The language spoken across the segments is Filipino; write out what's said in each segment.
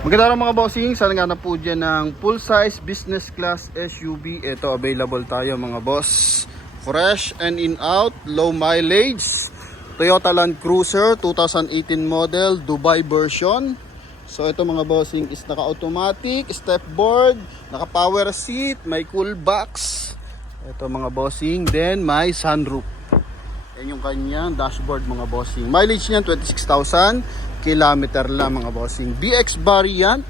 Maganda mga bossing, sana nga na po dyan ng full size business class SUV. Ito available tayo mga boss. Fresh and in out, low mileage. Toyota Land Cruiser 2018 model, Dubai version. So ito mga bossing is naka-automatic, step board, naka-power seat, may cool box. Ito mga bossing, then may sunroof. Yan yung kanyang dashboard mga bossing. Mileage niyan 26,000 kilometer lang mga bossing. BX variant.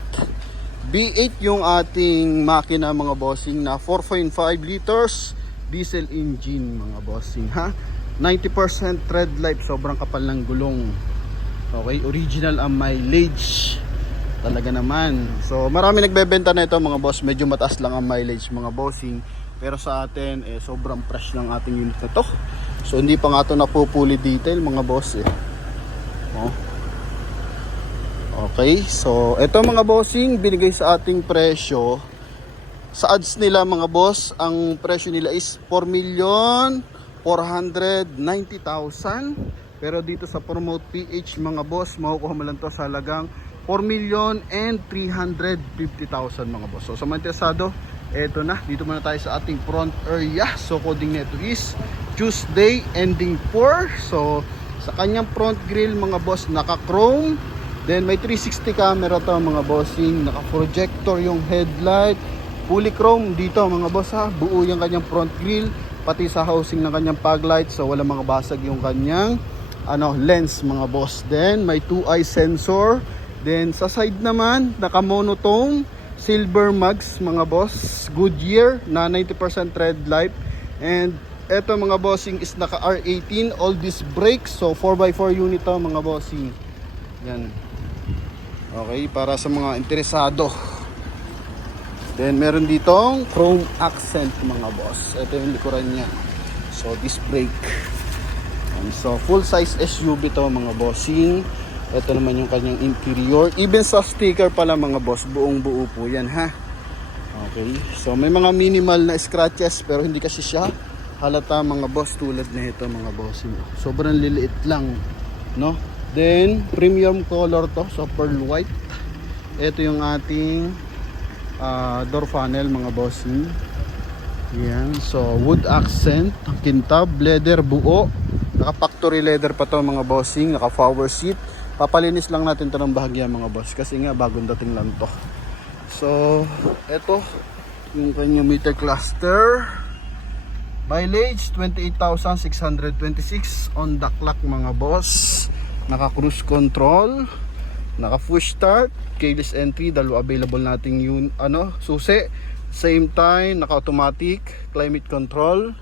B8 yung ating makina mga bossing na 4.5 liters diesel engine mga bossing ha. 90% tread life, sobrang kapal ng gulong. Okay, original ang mileage. Talaga naman. So marami nagbebenta na ito mga boss. Medyo mataas lang ang mileage mga bossing. Pero sa atin sobrang fresh ng ating unit na to. So hindi pa nga ito napupuli detail mga boss Oh. Okay, so ito mga bossing, binigay sa ating presyo. Sa ads nila mga boss, ang presyo nila is 4,490,000. Pero dito sa Promote PH mga boss, makukuha mo lang to sa halagang 4,350,000 mga boss. So sa mga interesado, eto na, dito muna tayo sa ating front area. So coding nito is Tuesday ending 4. So sa kanyang front grille mga boss, naka chrome. Then may 360 camera to mga bossing, naka projector yung headlight, fully chrome dito mga boss ha. Buo yung kanyang front grille, pati sa housing ng kanyang fog light. So wala mga basag yung kanyang lens mga boss. Then may 2-eye sensor. Then sa side naman, naka monotone silver mugs mga boss, Goodyear na 90% tread life. And eto mga bossing is naka R18 all disc brakes. So 4x4 unit to mga bossing. Yan. Okay, para sa mga interesado. Then meron ditong chrome accent mga boss. Ito yung likuran niya. So disc brake. And so full size SUV to mga bossing. Ito naman yung kanyang interior. Even sa sticker pala mga boss, buong buo po yan ha. Okay, so may mga minimal na scratches pero hindi kasi siya halata mga boss tulad na ito mga bossing. Sobrang liliit lang, no? Then premium color to, so pearl white. Ito yung ating door panel mga bossing. Yan, so wood accent, kintab, leather buo. Naka factory leather pa to mga bossing, naka power seat. Papalinis lang natin to ng bahagya mga boss kasi nga bagong dating lang to. So ito yung kanyang meter cluster. Mileage 28,626 on the clock mga boss. Naka cruise control, naka push start, keyless entry, dalawa available nating yun susi. Same time, naka automatic, climate control,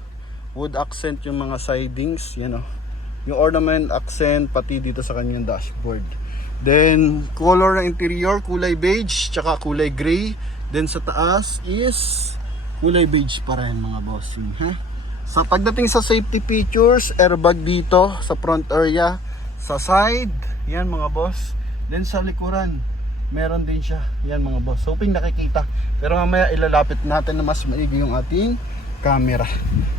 wood accent yung mga sidings, yan yung ornament accent pati dito sa kanyang dashboard. Then color ng interior, kulay beige tsaka kulay gray. Then sa taas is kulay beige pa rin mga bossing ha. Sa pagdating sa safety features, airbag dito sa front area, sa side, yan mga boss. Then sa likuran, meron din siya. Yan mga boss. Hoping nakikita. Pero mamaya ilalapit natin na mas maigi yung ating camera.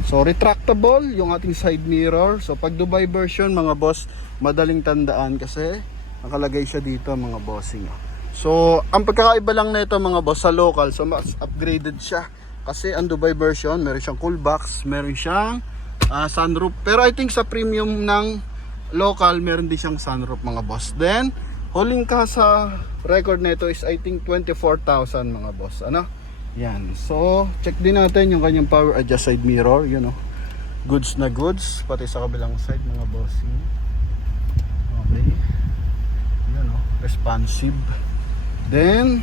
So retractable yung ating side mirror. So pag Dubai version mga boss, madaling tandaan kasi nakalagay siya dito mga bossing. So ang pagkakaiba lang nito mga boss sa local, so mas upgraded siya. Kasi ang Dubai version, meron siyang cool box, meron siyang sunroof. Pero I think sa premium ng local, meron din siyang sunroof mga boss. Then, huling ka sa record nito is I think 24,000 mga boss. Yan. So, check din natin yung kanyang power adjust side mirror. Goods na goods. Pati sa kabilang side mga boss. Okay. Responsive. Then,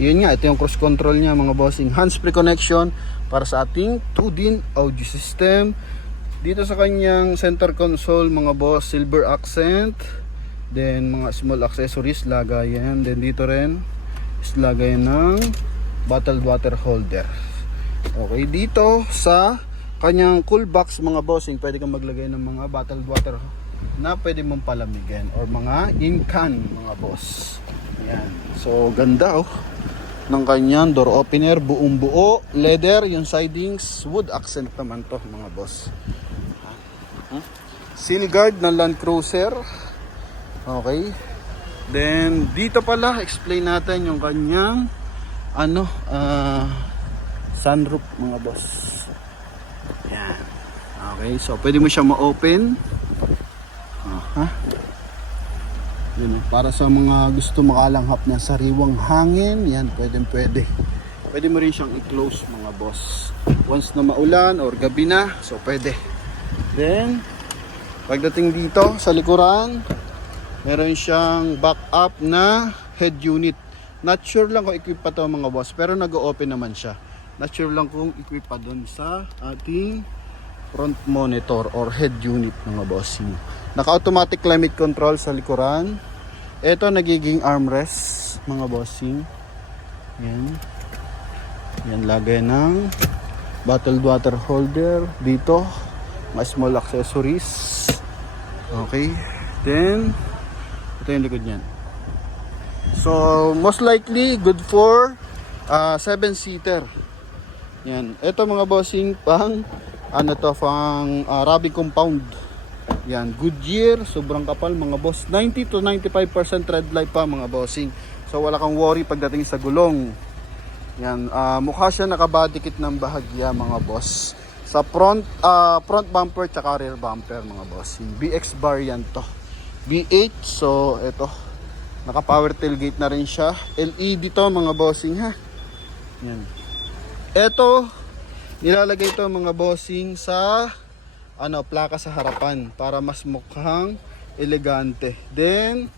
yun nga. Ito yung cruise control niya mga bossing. Hands-free connection para sa ating 2-din audio system. Dito sa kanyang center console mga boss, silver accent. Then mga small accessories lagayan. Then dito rin is lagayan ng bottled water holder. Okay, dito sa kanyang cool box mga bossing, pwede kang maglagay ng mga bottled water na pwede mong palamigin or mga in-can mga boss. Yan. So ganda ng kanyang door opener, buong buo, leather, yung sidings, wood accent naman to mga boss. Seal guard ng Land Cruiser. Okay. Then dito pala explain natin yung kanyang sunroof mga boss. Yan. Okay, so pwede mo siya ma-open. Yun, para sa mga gusto makalanghap ng sariwang hangin, yan, pwede. Pwede mo rin siyang i-close mga boss. Once na maulan or gabi na, so pwede. Then, pagdating dito sa likuran, meron siyang backup na head unit. Not sure lang kung equip pa to mga boss, pero nag-open naman siya. Not sure lang kung equip pa dun sa ating front monitor or head unit mga bossing. Naka-automatic climate control sa likuran. Ito nagiging armrest mga bossing. Yan. Yan, lagay ng bottled water holder dito. Mga small accessories. Okay. Then, ito yung likod niyan. So, most likely, good for 7-seater. Yan. Ito mga bossing, pang rubbing compound. Yan, Goodyear, sobrang kapal mga boss. 90 to 95% tread life pa mga bossing. So wala kang worry pagdating sa gulong. Yan, mukha siya nakabadikit ng bahagya mga boss. Sa front bumper tsaka rear bumper mga bossing. BX variant to. B8, so ito. Naka power tailgate na rin siya. LED to mga bossing ha. Yan. Ito, nilalagay to mga bossing sa plaka sa harapan para mas mukhang elegante. Then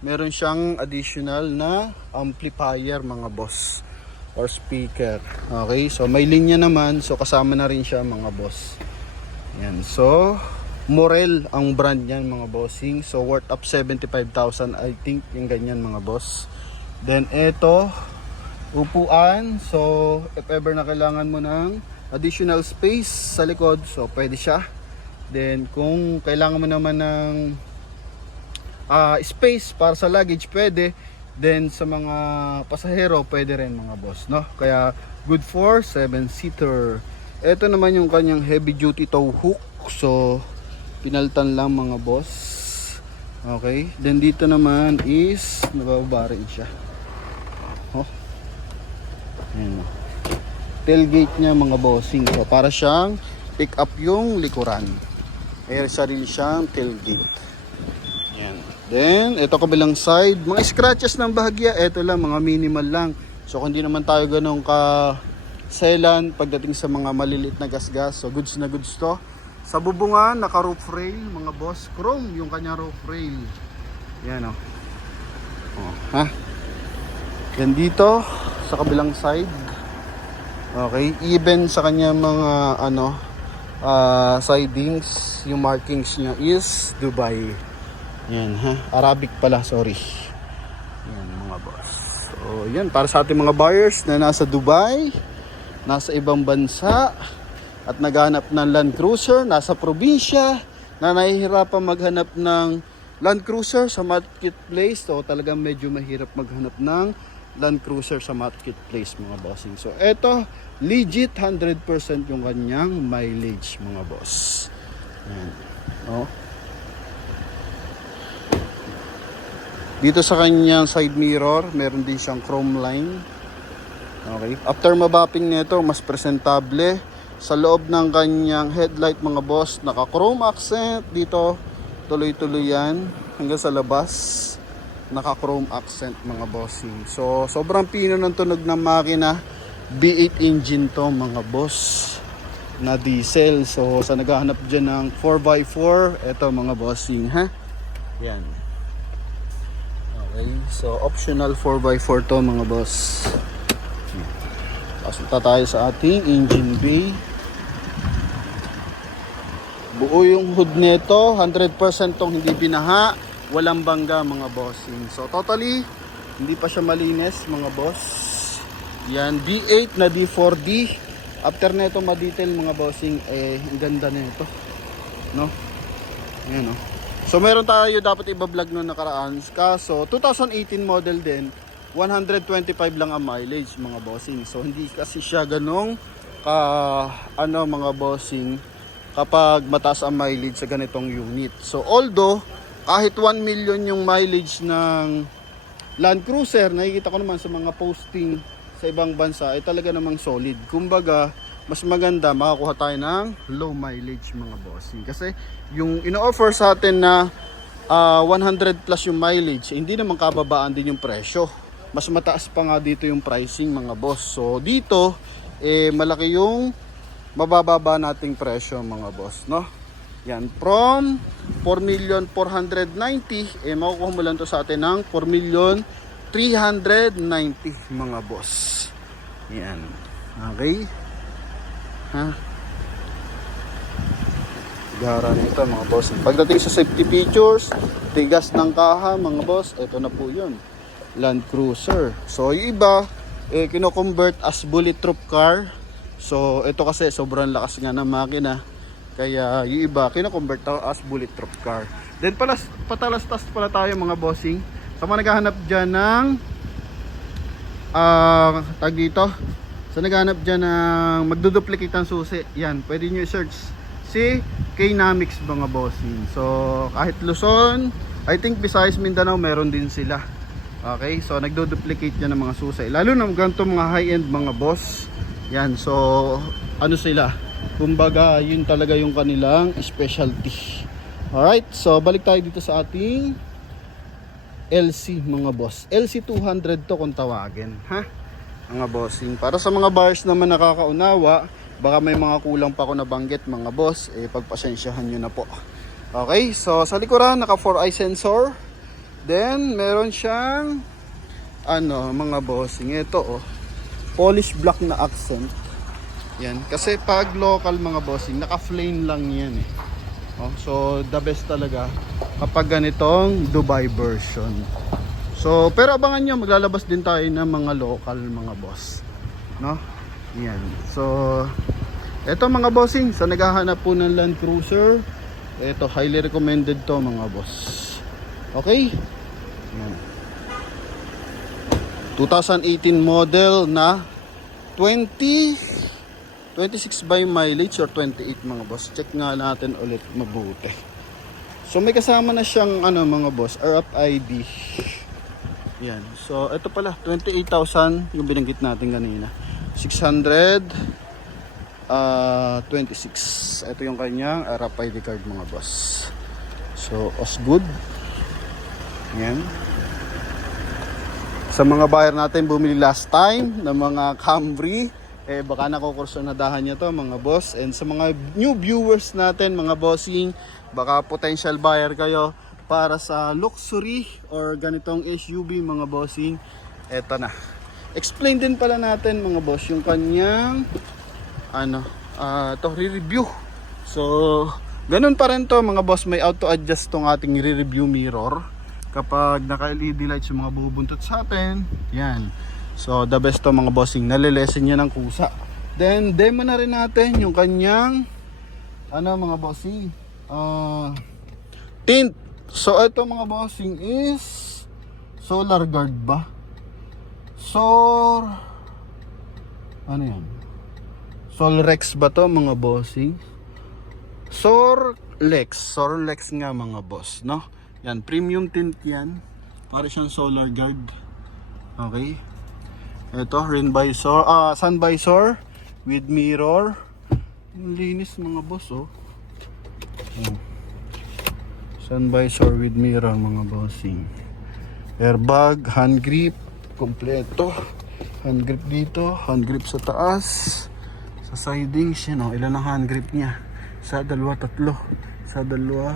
meron siyang additional na amplifier mga boss or speaker. Okay, so may linya naman, so kasama na rin siya mga boss. Yan, so Morel ang brand niyan mga bossing. So worth up 75,000 I think yung ganyan mga boss. Then ito, upuan. So if ever na kailangan mo ng additional space sa likod, so pwede siya. Then kung kailangan mo naman ng space para sa luggage, pwede. Then sa mga pasahero, pwede rin mga boss, no? Kaya good for 7-seater. Ito naman yung kanyang heavy duty tow hook. So pinaltan lang mga boss. Okay, then dito naman is nabababa rin siya. Ayan. Tailgate niya mga bossing. So para siyang pick up yung likuran. May sarili siyang tailgate. Yan. Then, ito kabilang side. Mga scratches ng bahagya, ito lang, mga minimal lang. So, kung di naman tayo ganun ka-selan pagdating sa mga maliliit na gasgas. So, goods na goods to. Sa bubungan, naka-roof rail, mga boss. Chrome yung kanya roof rail. Yan, oh. Ha? Yan dito, sa kabilang side. Okay, even sa kanya mga sidings, yung markings niya is Dubai. Yan ha, Arabic pala, sorry. Yan mga boss. So yan, para sa ating mga buyers na nasa Dubai, nasa ibang bansa, at naghanap ng Land Cruiser, nasa probinsya, na nahihirapan maghanap ng Land Cruiser sa marketplace. So talagang medyo mahirap maghanap ng Land Cruiser sa marketplace mga bossing. So eto, legit 100% yung kanyang mileage mga boss. Yan. Oh. Dito sa kanyang side mirror, meron din siyang chrome line. Okay. After mabapping nito, mas presentable. Sa loob ng kanyang headlight mga boss, naka chrome accent dito. Tuloy-tuloy yan hanggang sa labas. Naka chrome accent mga bossing. So sobrang pino ng tunog ng makina. V8 engine to mga boss na diesel. So sa naghahanap dyan ng 4x4, eto mga bossing ha. Yan. Okay, so optional 4x4 to mga boss. Pasunta tayo sa ating engine bay. Buo yung hood nito, 100% tong hindi binaha, walang bangga mga bossing. So totally hindi pa siya malinis mga boss. Yan, V8 na D4D. After nito ma-detail mga bossing, ang ganda nito, no? Ayan, no? So meron tayo dapat iba-vlog noong nakaraan. Kaso 2018 model din, 125 lang ang mileage mga bossing. So hindi kasi siya ganong mga bossing kapag mataas ang mileage sa ganitong unit. So although kahit 1 million yung mileage ng Land Cruiser, nakikita ko naman sa mga posting sa ibang bansa ay talaga namang solid. Kumbaga, mas maganda makakuha tayo ng low mileage mga bossing. Kasi yung ino-offer sa atin na 100 plus yung mileage, hindi naman kababaan din yung presyo. Mas mataas pa nga dito yung pricing mga boss. So dito, malaki yung mabababa nating presyo mga boss, no? Yan, from 4,490,000, makukuha mo lang to sa atin ng 4,390,000 mga boss. Yan. Okay? Ha? Gara nito mga boss. Pagdating sa safety features, tigas ng kaha mga boss, ito na po yun. Land Cruiser. So yung iba, kino-convert as bulletproof car. So ito kasi sobrang lakas nga ng makina. Kaya yung iba, kino-convert as bulletproof car. Then patalastas pala tayo mga bossing. Sa mga naghahanap dyan ng tag dito. Sa naghahanap dyan ng magduduplicate ng susi. Yan, pwede nyo i-search si K-Namics mga bossing. So kahit Luzon, I think besides Mindanao meron din sila. Okay, so nagduduplicate yan ng mga susi. Lalo na ganito mga high-end mga boss. Yan, so ano sila? Kumbaga, yun talaga yung kanilang specialty. Alright, so balik tayo dito sa ating LC mga boss. LC 200 to kung tawagin, ha? Mga bossing. Para sa mga buyers naman nakakaunawa, baka may mga kulang pa ako nabanggit mga boss, pagpasensyahan nyo na po. Okay, so sa likuran, naka 4-eye sensor. Then, meron siyang mga bossing. Ito, polish black na accent. Yan, kasi pag local mga bossing, naka-flame lang yan so the best talaga kapag ganitong Dubai version. So pero abangan nyo, maglalabas din tayo ng mga local mga boss, no? Yan, so eto mga bossing, sa naghahanap po ng Land Cruiser, eto highly recommended to mga boss. Okay, yan, 2018 model na 26 by mileage or 28 mga boss. Check nga natin ulit mabuti. So may kasama na siyang mga boss, RFID. Yan. So ito pala 28,000 yung binanggit natin kanina. 626. Ito yung kanyang RFID card mga boss. So as good. Yan. Sa mga buyer natin bumili last time ng mga Camry, baka nakukursunadahan nyo to mga boss. And sa mga new viewers natin mga bossing, baka potential buyer kayo para sa luxury or ganitong SUV mga bossing, eto na. Explain din pala natin mga boss yung kanyang re-review. So ganun pa rin to mga boss, may auto adjust tong ating re-review mirror kapag naka LED lights yung mga bubuntot sa atin. Yan. So the best to mga bossing, nalilesen niya ng kusa. Then demo na rin natin yung kanyang mga bossing tint. So ito mga bossing is solar guard ba? Yan? Solrex ba to mga bossing? Sorlex nga mga boss, no? Yan, premium tint yan. Para siyang solar guard. Okay. Ito, sun visor with mirror. Ang linis mga boss, Sun visor with mirror mga bossing. Airbag, hand grip, kompleto. Hand grip dito, hand grip sa taas. Sa sidings, ilan ang hand grip niya? Sa dalawa, tatlo. Sa dalawa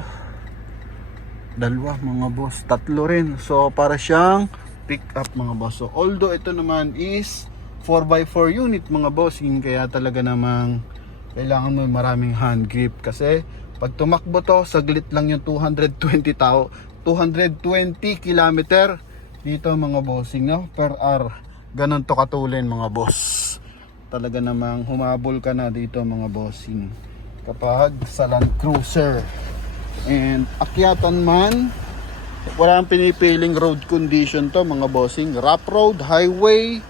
mga boss, tatlo rin. So para siyang pick up mga boss. So although ito naman is 4x4 unit mga bossing, kaya talaga namang kailangan mo maraming hand grip kasi pag tumakbo to, saglit lang yung 220 km dito mga bossing, no? Per hour. Ganon to katulin mga boss. Talaga namang humabol ka na dito mga bossing kapag sa Land Cruiser. And akyatan man, wala ang pinipiling road condition to mga bossing. Rough road, highway,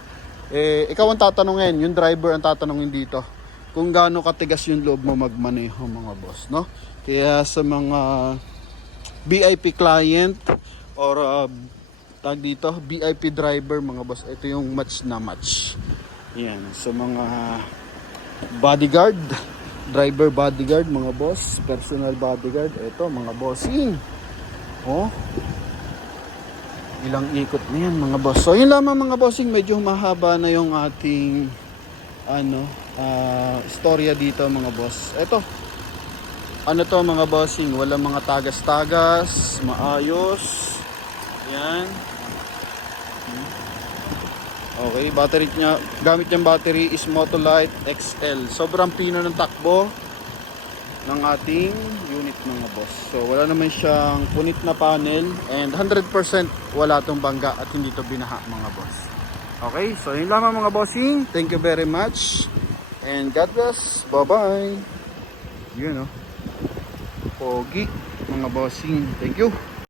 ikaw ang tatanungin, yung driver ang tatanungin dito kung gaano katigas yung loob mo magmaneho mga boss, no? Kaya sa mga VIP client or tag dito, VIP driver mga boss. Ito yung match na match. Yan, so mga bodyguard, driver bodyguard mga boss, personal bodyguard. Ito mga bossing. Oh. Ilang ikot na yan mga boss. So yun lamang mga bossing, medyo mahaba na yung ating istorya dito mga boss. Ito. Ano to mga bossing, walang mga tagas-tagas, maayos. Yan. Okay, battery niya, gamit niyang battery is Motolite XL. Sobrang pino ng takbo ng ating unit mga boss. So wala naman siyang punit na panel and 100% wala tong bangga at hindi to binaha mga boss. Okay, so yun lamang mga bossing. Thank you very much and God bless. Bye-bye. Yun, oh. Pogi mga bossing. Thank you.